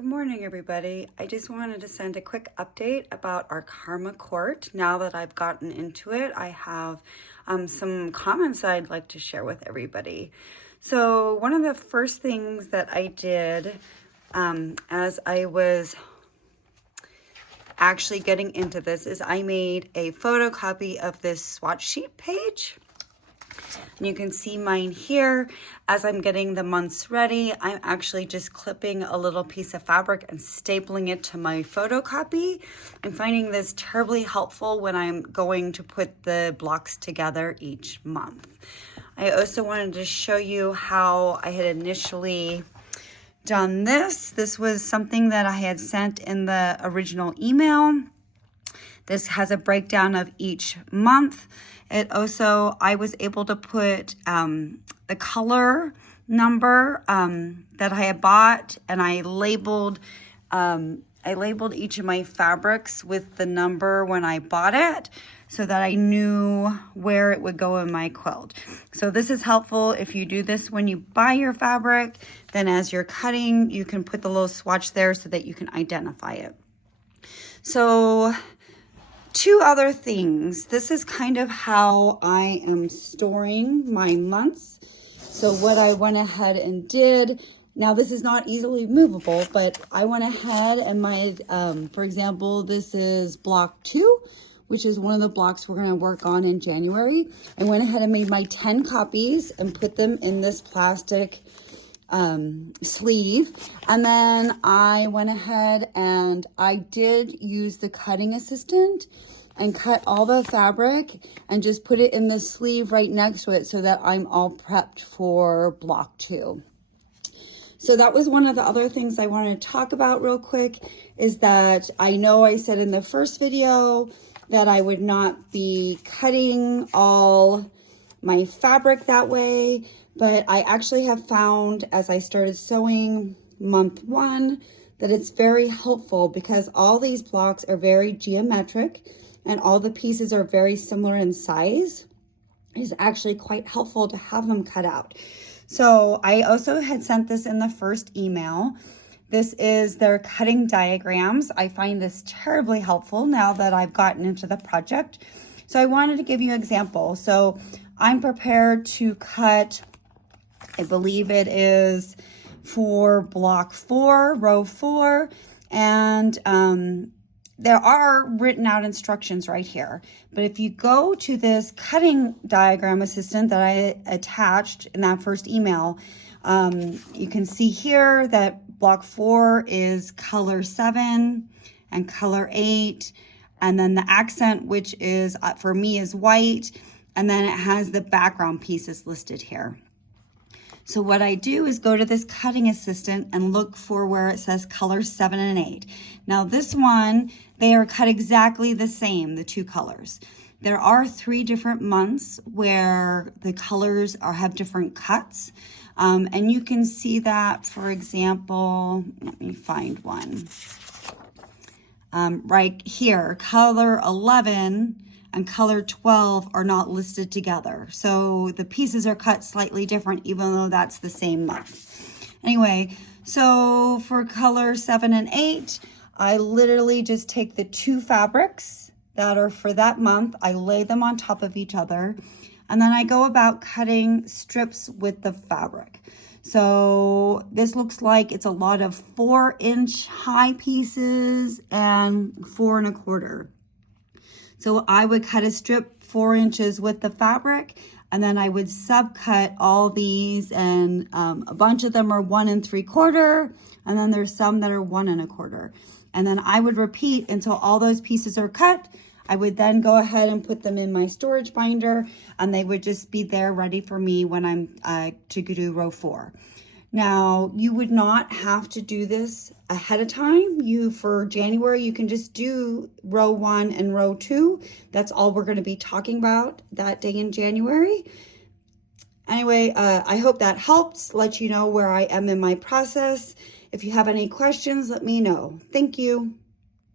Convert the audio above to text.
Good morning, everybody. I just wanted to send a quick update about our Karma Court. Now that I've gotten into it, I have some comments I'd like to share with everybody. So one of the first things that I did as I was actually getting into this is I made a photocopy of this swatch sheet page. And you can see mine here. As I'm getting the months ready, I'm actually just clipping a little piece of fabric and stapling it to my photocopy. I'm finding this terribly helpful when I'm going to put the blocks together each month. I also wanted to show you how I had initially done this. This was something that I had sent in the original email. This has a breakdown of each month. It also, I was able to put the color number that I had bought, and I labeled each of my fabrics with the number when I bought it so that I knew where it would go in my quilt. So this is helpful if you do this when you buy your fabric. Then as you're cutting, you can put the little swatch there so that you can identify it. So two other things. This is kind of how I am storing my months. So what I went ahead and did, now this is not easily movable, but I went ahead and my, for example, this is block 2, which is one of the blocks we're going to work on in January. I went ahead and made my 10 copies and put them in this plastic sleeve. And then I went ahead and I did use the cutting assistant and cut all the fabric and just put it in the sleeve right next to it so that I'm all prepped for block 2. So that was one of the other things I wanted to talk about real quick, is that I know I said in the first video that I would not be cutting all my fabric that way, but I actually have found as I started sewing month 1 that it's very helpful because all these blocks are very geometric and all the pieces are very similar in size. It's actually quite helpful to have them cut out. So I also had sent this in the first email. This is their cutting diagrams. I find this terribly helpful now that I've gotten into the project. So I wanted to give you an example. So I'm prepared to cut, I believe it is for block 4, row 4, and there are written out instructions right here. But if you go to this cutting diagram assistant that I attached in that first email, you can see here that block 4 is color 7 and color 8. And then the accent, which is for me is white. And then it has the background pieces listed here. So what I do is go to this cutting assistant and look for where it says color 7 and 8. Now this one, they are cut exactly the same, the two colors. There are 3 different months where the colors have different cuts. And you can see that, for example, let me find one. Right here, color 11 and color 12 are not listed together. So the pieces are cut slightly different, even though that's the same month. Anyway, so for color 7 and 8, I literally just take the 2 fabrics that are for that month, I lay them on top of each other, and then I go about cutting strips with the fabric. So this looks like it's a lot of 4-inch high pieces and 4 1/4. So I would cut a strip 4 inches with the fabric, and then I would subcut all these, and a bunch of them are 1 3/4, and then there's some that are 1 1/4. And then I would repeat until all those pieces are cut. I would then go ahead and put them in my storage binder, and they would just be there ready for me when I'm to do row 4. Now, you would not have to do this ahead of time. For January, you can just do row 1 and row 2. That's all we're going to be talking about that day in January. Anyway, I hope that helps let you know where I am in my process. If you have any questions, let me know. Thank you.